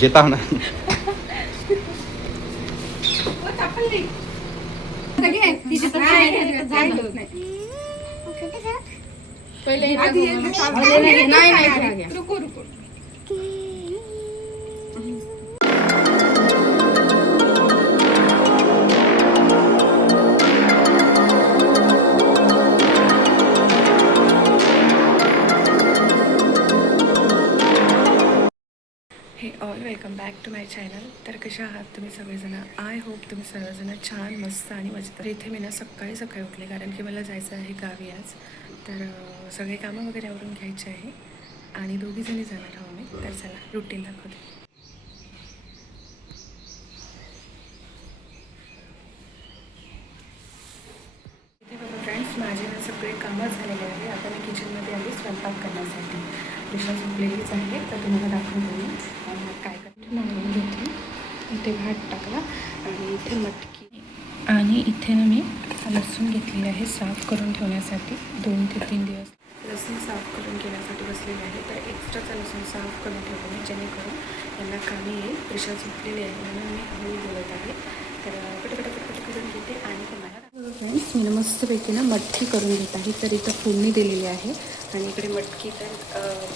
घेता हूँ ना hey all welcome back to my channel. तर कशा आहात तुम्ही सगळेजण? आय होप तुम्ही सर्वजण छान मस्त आणि मस्त. तर इथे मी ना सकाळी उठले कारण की मला जायचं आहे गावी आज. तर सगळे कामं वगैरे आवरून घ्यायचे आहे आणि दोघीजणी जाणार आहोत मी. तर चला रुटीन दाखवते. इथे बघा फ्रेंड्स, माझे ना सगळे कामं झालेले आहे. आता मी किचनमध्ये आली स्वयंपाक करण्यासाठी. डिशा झोपलेलीच आहे तर तुम्हाला दाखवते मी काय करते. म्हणून घेतली, इथे भात टाकला आणि इथे मटकी आणि इथे ना मी लसूण घेतलेली आहे साफ करून ठेवण्यासाठी. 2 ते 3 दिवस लसूण साफ करून घेण्यासाठी बसलेले आहे. तर एक्स्ट्राचा लसूण साफ करून ठेवतो मी जेणेकरून यांना कामी येईल. डिशा झोपलेली आहे म्हणून मी हळू बोलत आहे. तर पटपट करून घेते आणि तुम्हाला फ्रेंड्स मी मस्तपैकी ना मटकी करून घेत आहे. तर इथं फोडणी दिलेली आहे आणि इकडे मटकी तर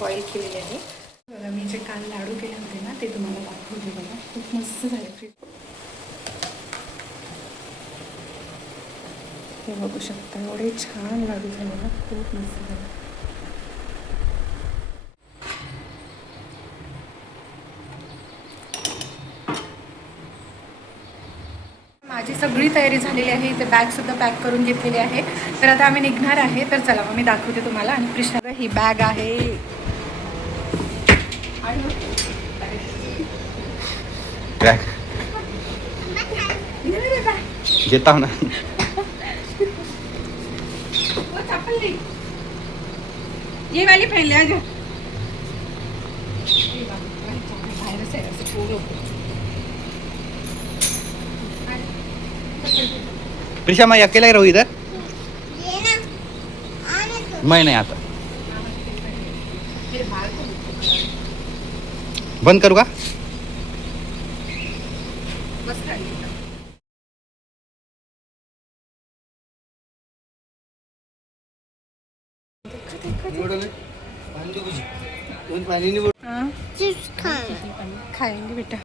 बॉईल केलेली आहे. बघा मी जे काल लाडू केले होते ना ते तुम्हाला दाखवते. बघा खूप मस्त झाले. हे बघू शकता एवढे छान लाडू झाले ना, खूप मस्त झाले. माझी सगळी तयारी झालेली आहे. इथे बॅगसुद्धा पॅक करून घेतलेली आहे. तर आता आम्ही निघणार आहे. तर चला मग मी दाखवते तुम्हाला. आणि कृष्णा ही बॅग आहे घेता हूँ ना ये वाली पहन ले आज. प्रिशा मैं अकेला ही रहूँ इधर. मैं नहीं आता. बंद करूँ का? खाएंगे बेटा.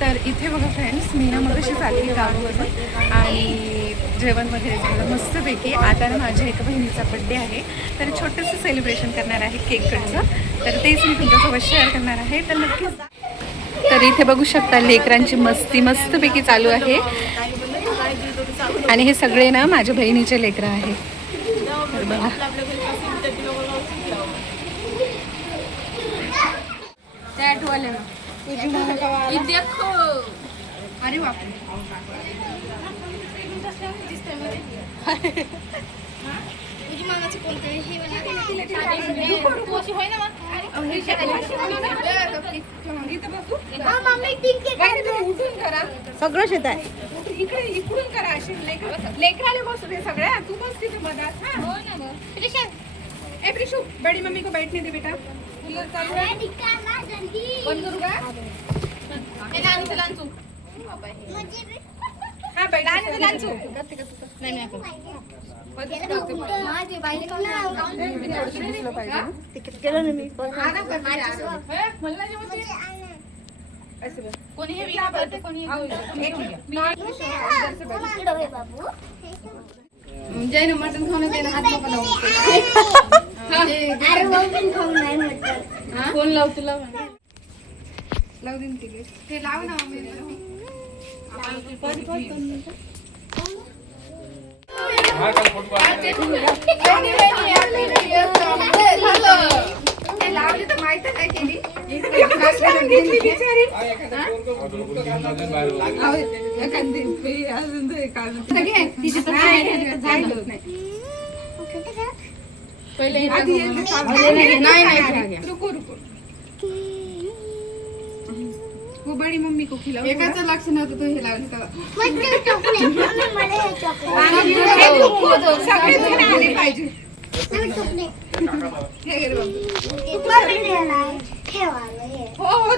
तर इथे बघा फ्रेंड्स, मी ना मगाशीच आली गावावरून आणि जेवण वगैरे झालं मस्तपैकी. आता ना माझ्या एका बहिणीचा बड्डे आहे तर छोटंसं सेलिब्रेशन करणार आहे केक कटचं. तर तेच मी तुमच्यासोबत शेअर करणार आहे. तर नक्कीच. तर इथे बघू शकता लेकरांची मस्ती मस्तपैकी चालू आहे आणि हे सगळे ना माझ्या बहिणीचे लेकरं आहेत. तर बघा अरे बापरे. सगळं शेत आहे इकडे इकडून करा. अशी लेकराले बसू दे सगळ्या. तू बस तिथे मधात. ए प्रिशू, बड़ी मम्मी को बैठने दे बेटा. बंद करू का? हाँ बैठा आणि लांचू तिकीट केलं ना मी कोणी जय ना मटन खाऊन ते हात नको लावू. फोन लाव तुला लाव दिन तिकीट ते लाव ना. लावली तर माहित नाही केली. रुको रुको वो बड़ी मम्मी को खिलाओ एकाचं लक्ष नव्हतं तो हे लावलं तेव्हा सगळे जण आले पाहिजे हे घे रे बाबू. हो हो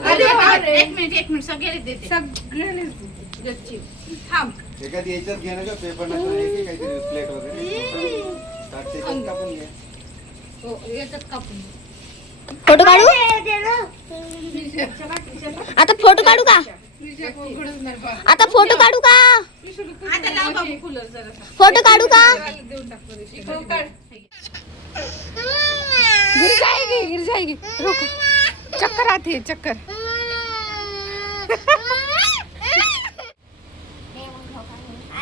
एक मिनिट सगळ्याला देते सगळ्यालाच देते. थांब एखादी याच्यात घे ना का पेपर नका काहीतरी प्लेट वगैरे त्याच्यात कापून घ्या. हो याच्यात कापून फोटो काढू आता फोटो काढू का आता फोटो काढू का आता लाव बाबू कूलर जरा फोटो काढू का देऊन टाक गिर जाएगी रुको चक्कर आती है चक्कर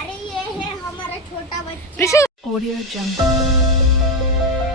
अरे ये है हमारा छोटा बच्चा Audio Jungle.